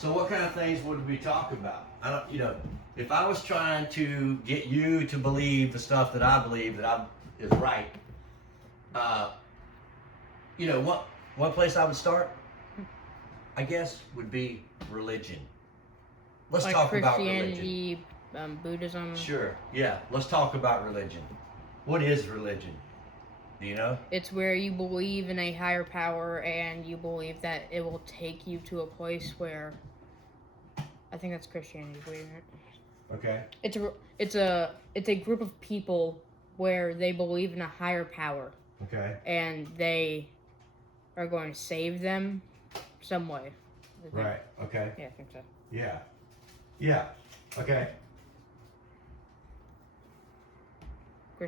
So what kind of things would we talk about? I don't, if I was trying to get you to believe the stuff that I believe is right, one place I would start, I guess, would be religion. Let's like talk about Christianity, Buddhism. Sure, yeah. Let's talk about religion. What is religion? Do you know? It's where you believe in a higher power and you believe that it will take you to a place where, I think that's Christianity, believe in it. Okay. It's a group of people where they believe in a higher power. Okay. And they are going to save them some way. Right. Okay. Yeah, I think so. Yeah. Yeah. Okay.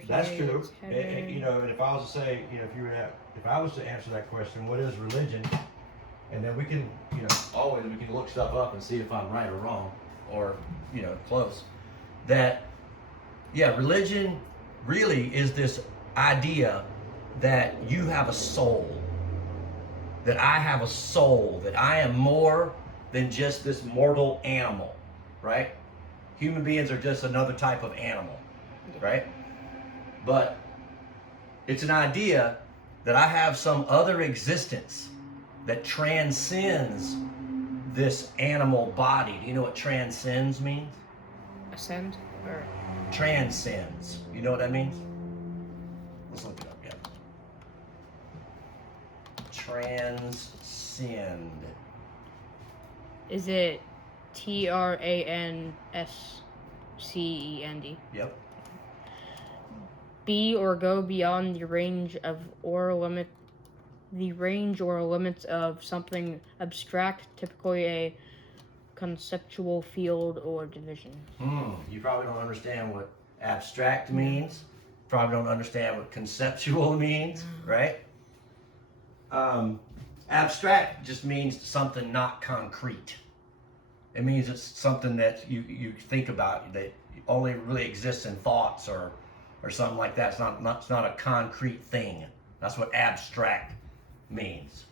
That's true. And if I was to say, if I was to answer that question, what is religion? And then we can, always we can look stuff up and see if I'm right or wrong, or close. That, religion really is this idea that you have a soul, that I have a soul, that I am more than just this mortal animal, right? Human beings are just another type of animal, right? But it's an idea that I have some other existence that transcends this animal body. Do you know what transcends means? Ascend? Or Transcends. You know what that means? Let's look it up, yeah. Transcend. Is it Transcend? Yep. Be or go beyond the range or limits of something abstract, typically a conceptual field or division. You probably don't understand what abstract means. Probably don't understand what conceptual means, right? Abstract just means something not concrete. It means it's something that you think about that only really exists in thoughts or something like that. It's not a concrete thing. That's what abstract means.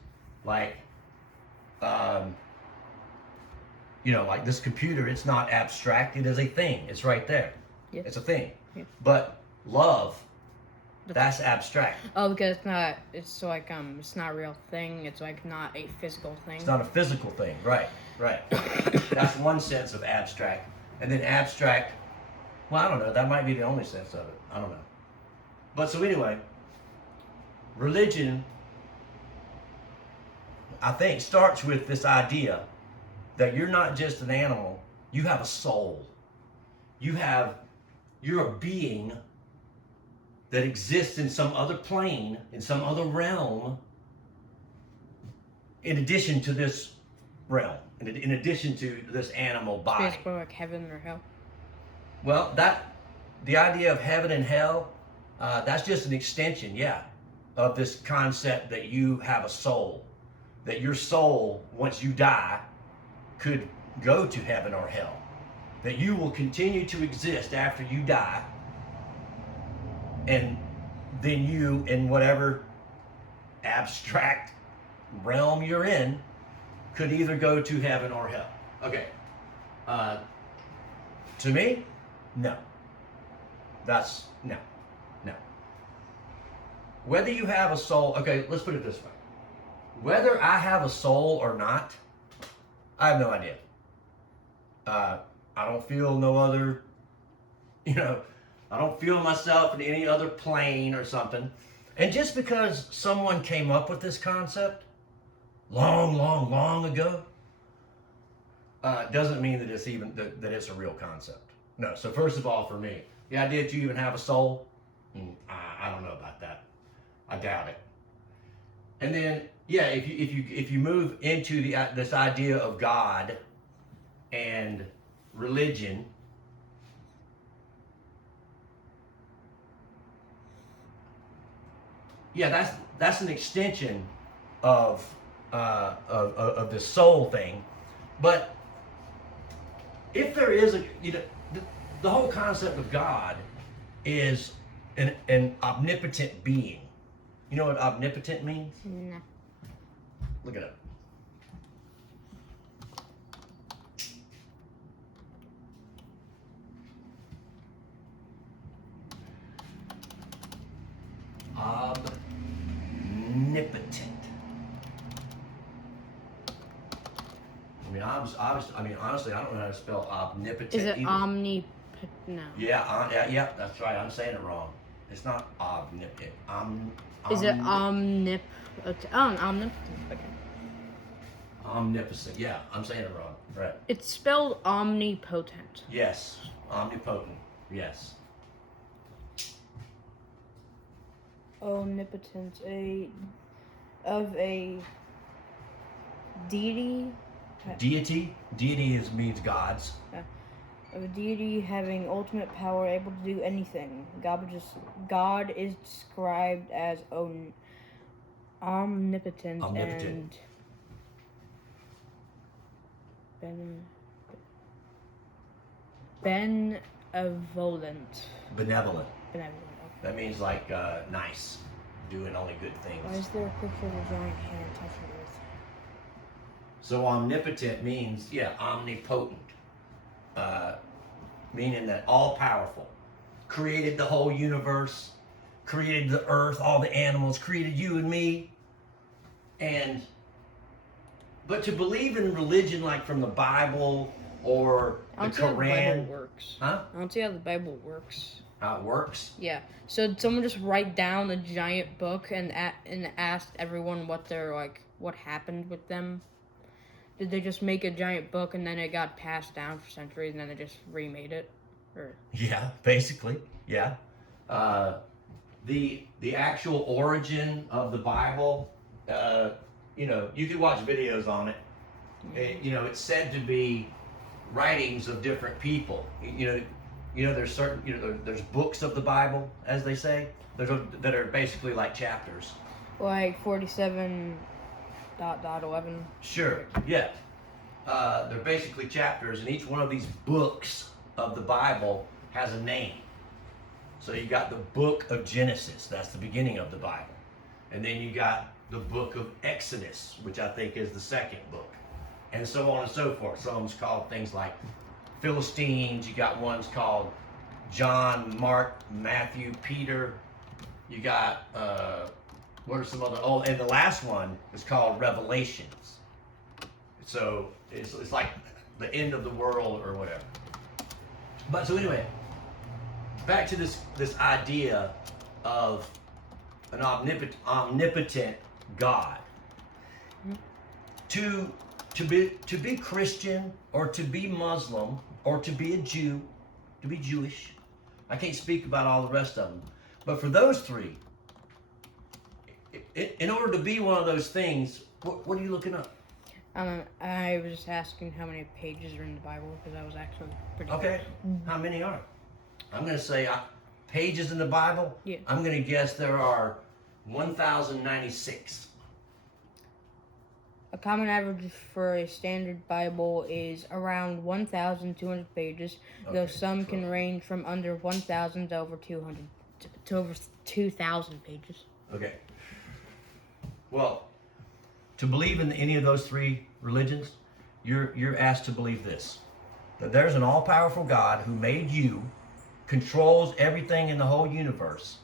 Like, like this computer, it's not abstract. It is a thing. It's right there. Yeah. It's a thing. Yeah. But love, that's abstract. Oh, because it's not a real thing. It's like not a physical thing. It's not a physical thing. Right. That's one sense of abstract. And then abstract, well, I don't know. That might be the only sense of it. I don't know. But so anyway, religion, I think, starts with this idea that you're not just an animal. You have a soul. You're a being that exists in some other plane, in some other realm, in addition to this realm, in addition to this animal body. It's basically like heaven or hell. Well, the idea of heaven and hell, that's just an extension, of this concept that you have a soul. That your soul, once you die, could go to heaven or hell. That you will continue to exist after you die, and then you, in whatever abstract realm you're in, could either go to heaven or hell. Okay. To me, no. That's no. Whether you have a soul, okay, let's put it this way. Whether I have a soul or not, I have no idea. I don't feel no other, I don't feel myself in any other plane or something. And just because someone came up with this concept long ago, doesn't mean that it's that it's a real concept. No. So first of all, for me, the idea that you even have a soul, I don't know about that. I doubt it. And then, if you move into this idea of God and religion, that's an extension of the soul thing. But if there is the whole concept of God is an omnipotent being. You know what omnipotent means? No. Look it up. Honestly, I don't know how to spell omnipotent. Is it either. No. Yeah, that's right. I'm saying it wrong. It's not omnipotent. Is it omnipotent? Omnipotent. Okay. Omnipotent. Yeah, I'm saying it wrong. Right. It's spelled omnipotent. Yes, omnipotent. Yes. Omnipotent, of a deity. Deity. Deity means gods. Of a deity having ultimate power, able to do anything. God is described as omnipotent. And benevolent. Benevolent. That means like nice, doing only good things. Why is there a picture of a giant hand touching earth? So omnipotent means, omnipotent. Meaning that all powerful. Created the whole universe, created the earth, all the animals, created you and me. But to believe in religion like from the Bible or the Quran. How the Bible works. Huh? I don't see how the Bible works. How it works? Yeah. So did someone just write down a giant book and asked everyone what happened with them? Did they just make a giant book and then it got passed down for centuries and then they just remade it? Or yeah, basically, yeah. The actual origin of the Bible, you could watch videos on it. It's said to be writings of different people. There's certain, there's books of the Bible, as they say, that are basically like chapters. Like 47.11. Sure, yeah. They're basically chapters, and each one of these books of the Bible has a name. So you got the book of Genesis, that's the beginning of the Bible. And then you got the book of Exodus, which I think is the second book. And so on and so forth. Some of them's called things like Philistines. You got ones called John, Mark, Matthew, Peter. You got, what are some other, and the last one is called Revelations. So it's like the end of the world or whatever. But so anyway, back to this idea of an omnipotent God. To be Christian or to be Muslim or to be a Jew, to be Jewish. I can't speak about all the rest of them. But for those three, in order to be one of those things, what are you looking up? I was just asking how many pages are in the Bible because I was actually pretty Okay. How many are? I'm going to say pages in the Bible. Yeah. I'm going to guess there are 1,096. A common average for a standard Bible is around 1,200 pages, though some can range from under 1,000 to over 200 to over 2,000 pages. Okay. Well, to believe in any of those three religions, you're asked to believe this: that there's an all-powerful God who made you, controls everything in the whole universe,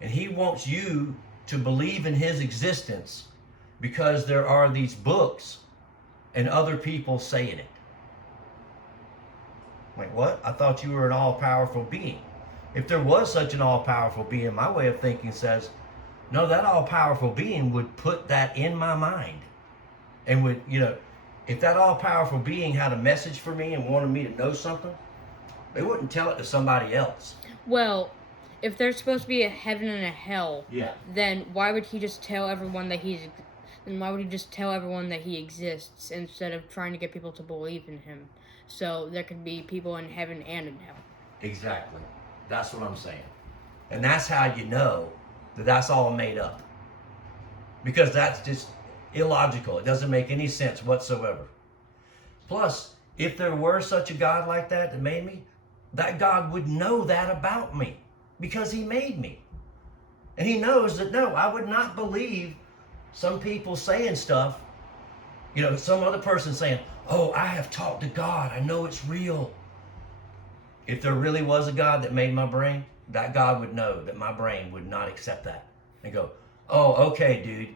and He wants you to believe in His existence. Because there are these books and other people saying it. Like, what? I thought you were an all-powerful being. If there was such an all-powerful being, my way of thinking says, no, that all-powerful being would put that in my mind. And would, if that all-powerful being had a message for me and wanted me to know something, they wouldn't tell it to somebody else. Well, if there's supposed to be a heaven and a hell, then why would He just tell everyone that He exists instead of trying to get people to believe in Him? So there could be people in heaven and in hell. Exactly. That's what I'm saying. And that's how you know that that's all made up. Because that's just illogical. It doesn't make any sense whatsoever. Plus, if there were such a God like that made me, that God would know that about me because He made me. And He knows that, no, I would not believe some people saying stuff, some other person saying, oh, I have talked to God, I know it's real. If there really was a God that made my brain, that God would know that my brain would not accept that and go, oh, okay, dude,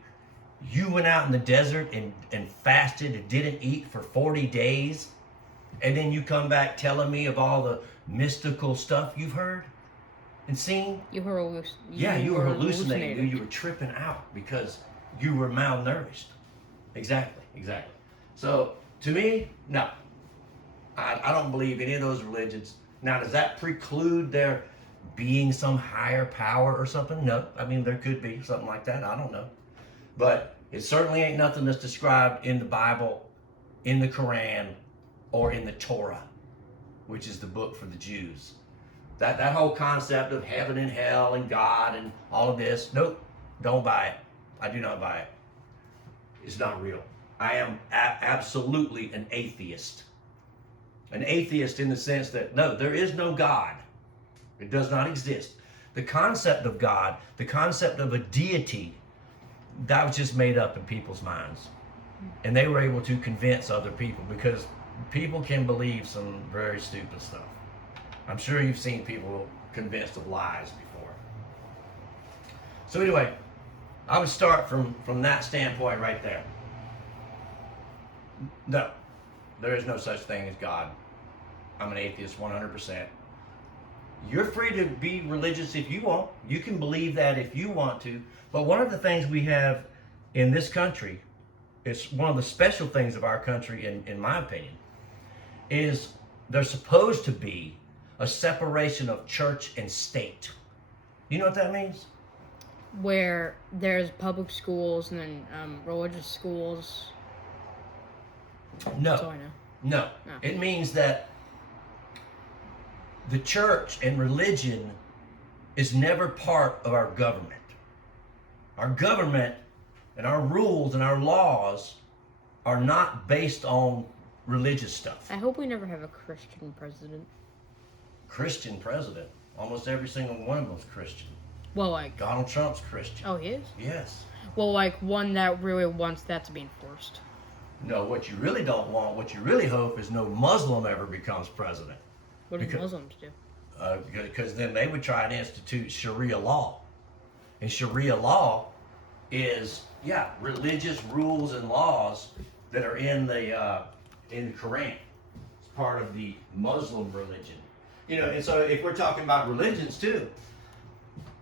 You went out in the desert and fasted and didn't eat for 40 days, and then you come back telling me of all the mystical stuff you've heard and seen? You were You were hallucinating. You were tripping out because you were malnourished. Exactly. So, to me, no. I don't believe any of those religions. Now, does that preclude there being some higher power or something? No. I mean, there could be something like that. I don't know. But it certainly ain't nothing that's described in the Bible, in the Quran, or in the Torah, which is the book for the Jews. That whole concept of heaven and hell and God and all of this, nope, don't buy it. I do not buy it. It's not real. I am absolutely an atheist. An atheist in the sense that, no, there is no God. It does not exist. The concept of God, the concept of a deity, that was just made up in people's minds. And they were able to convince other people, because people can believe some very stupid stuff. I'm sure you've seen people convinced of lies before. So anyway, I would start from that standpoint right there. No, there is no such thing as God. I'm an atheist 100%. You're free to be religious if you want. You can believe that if you want to. But one of the things we have in this country, it's one of the special things of our country, in my opinion, is there's supposed to be a separation of church and state. You know what that means? Where there's public schools and then religious schools. No. That's all I know. No. It means that the church and religion is never part of our government. Our government and our rules and our laws are not based on religious stuff. I hope we never have a Christian president. Christian president? Almost every single one of them is Christian. Well, like... Donald Trump's Christian. Oh, he is? Yes. Well, like one that really wants that to be enforced. No, what you really don't want, what you really hope is no Muslim ever becomes president. What do Muslims do? Because then they would try and institute Sharia law. And Sharia law is, religious rules and laws that are in the Quran. It's part of the Muslim religion. And so if we're talking about religions too,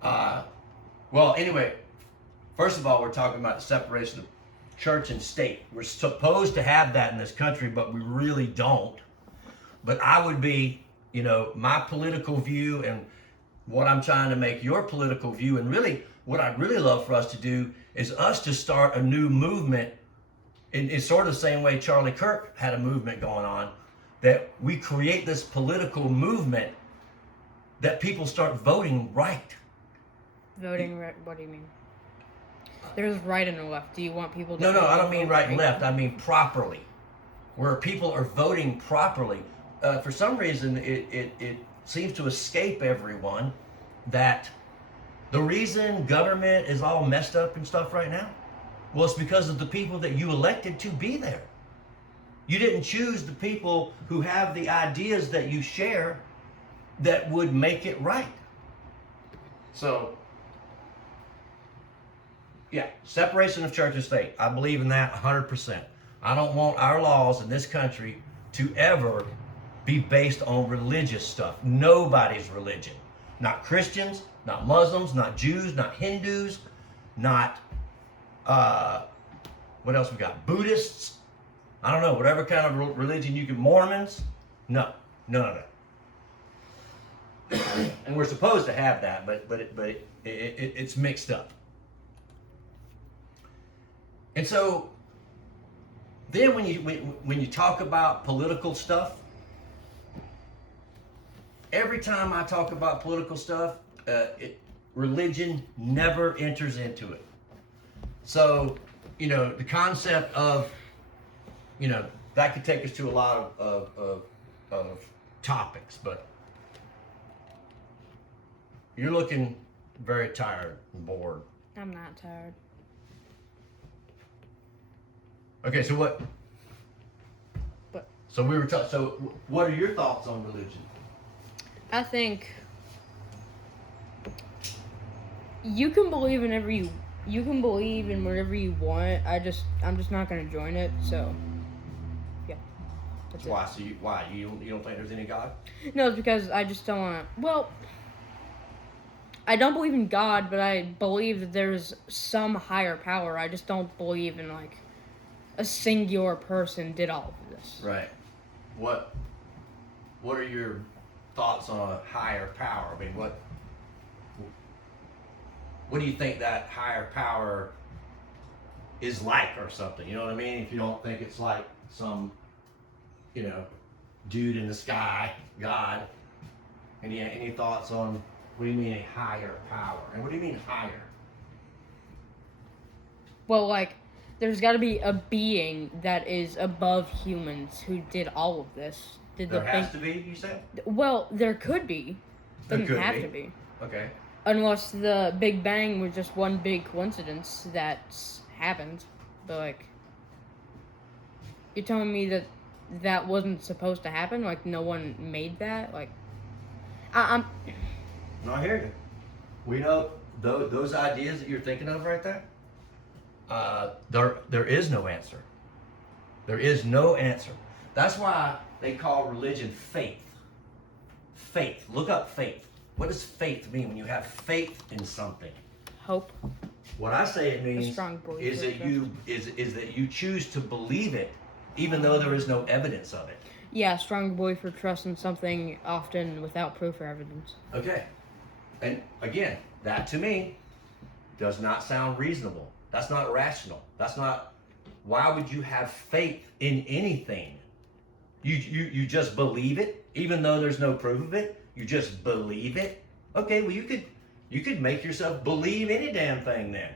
anyway, first of all, we're talking about the separation of church and state. We're supposed to have that in this country, but we really don't. But I would be, my political view and what I'm trying to make your political view, and really what I'd really love for us to do is us to start a new movement in sort of the same way Charlie Kirk had a movement going on, that we create this political movement that people start voting right. Voting right? What do you mean? There's right and left. Do you want people to... No, I don't mean right and left. I mean properly. Where people are voting properly. For some reason, it seems to escape everyone that the reason government is all messed up and stuff right now, well, it's because of the people that you elected to be there. You didn't choose the people who have the ideas that you share that would make it right. So, separation of church and state. I believe in that 100%. I don't want our laws in this country to ever be based on religious stuff. Nobody's religion. Not Christians, not Muslims, not Jews, not Hindus, not, what else we got? Buddhists. I don't know, whatever kind of religion you can, Mormons. No, none of that. And we're supposed to have that, but it's mixed up. And so, then when you talk about political stuff, every time I talk about political stuff, religion never enters into it. So, the concept of, that could take us to a lot of topics, but you're looking very tired and bored. I'm not tired. Okay, so what? But so we were talking. So what are your thoughts on religion? I think you can believe in you can believe in whatever you want. I'm just not gonna join it. So, yeah. That's it. Why? So you don't think there's any God? No, it's because I just don't want. Well, I don't believe in God, but I believe that there's some higher power. I just don't believe in like a singular person did all of this. Right. What are your thoughts on a higher power? I mean, what do you think that higher power is like or something? You know what I mean? If you don't think it's like some, dude in the sky, God. Any thoughts on what do you mean a higher power? And what do you mean higher? Well, like, there's got to be a being that is above humans who did all of this. There has to be, you say? Well, there could be. Doesn't could have be. to be. Okay. Unless the Big Bang was just one big coincidence that's happened. But, like, you're telling me that wasn't supposed to happen? Like, no one made that? Like, I'm... No, I hear you. We know those ideas that you're thinking of right there, there is no answer. There is no answer. That's why they call religion faith. Faith. Look up faith. What does faith mean when you have faith in something? Hope. What I say it means strong belief is that you choose to believe it even though there is no evidence of it. Yeah, strong belief or trust in something often without proof or evidence. Okay. And again, that to me does not sound reasonable. That's not rational. That's not, why would you have faith in anything? You just believe it, even though there's no proof of it. You just believe it. Okay, well you could make yourself believe any damn thing then.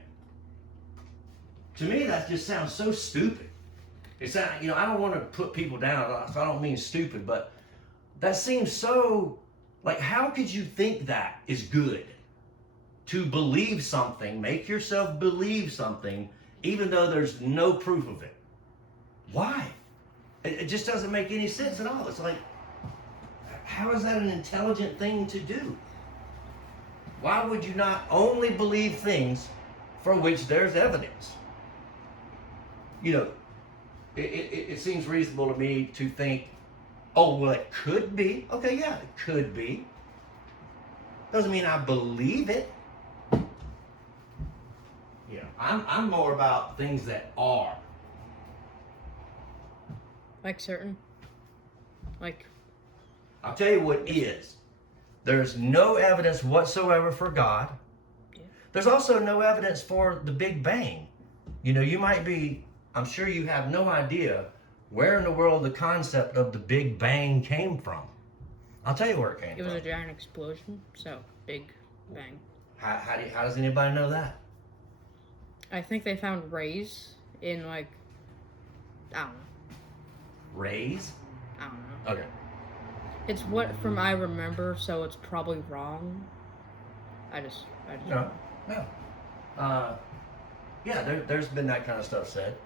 To me, that just sounds so stupid. It's not, I don't want to put people down, so I don't mean stupid, but that seems so, like, how could you think that is good? To believe something, make yourself believe something, even though there's no proof of it. Why? It just doesn't make any sense at all. It's like, how is that an intelligent thing to do? Why would you not only believe things for which there's evidence? It seems reasonable to me to think, oh, well, it could be. Okay, yeah, it could be. Doesn't mean I believe it. I'm more about things that are. Like certain? Like... I'll tell you what is. There's no evidence whatsoever for God. Yeah. There's also no evidence for the Big Bang. You might be, I'm sure you have no idea where in the world the concept of the Big Bang came from. I'll tell you where it came from. It was a giant explosion, so Big Bang. How does anybody know that? I think they found rays in, like, I don't know. Rays? I don't know. Okay. It's what from I remember, so it's probably wrong. I just No. Yeah, there's been that kind of stuff said.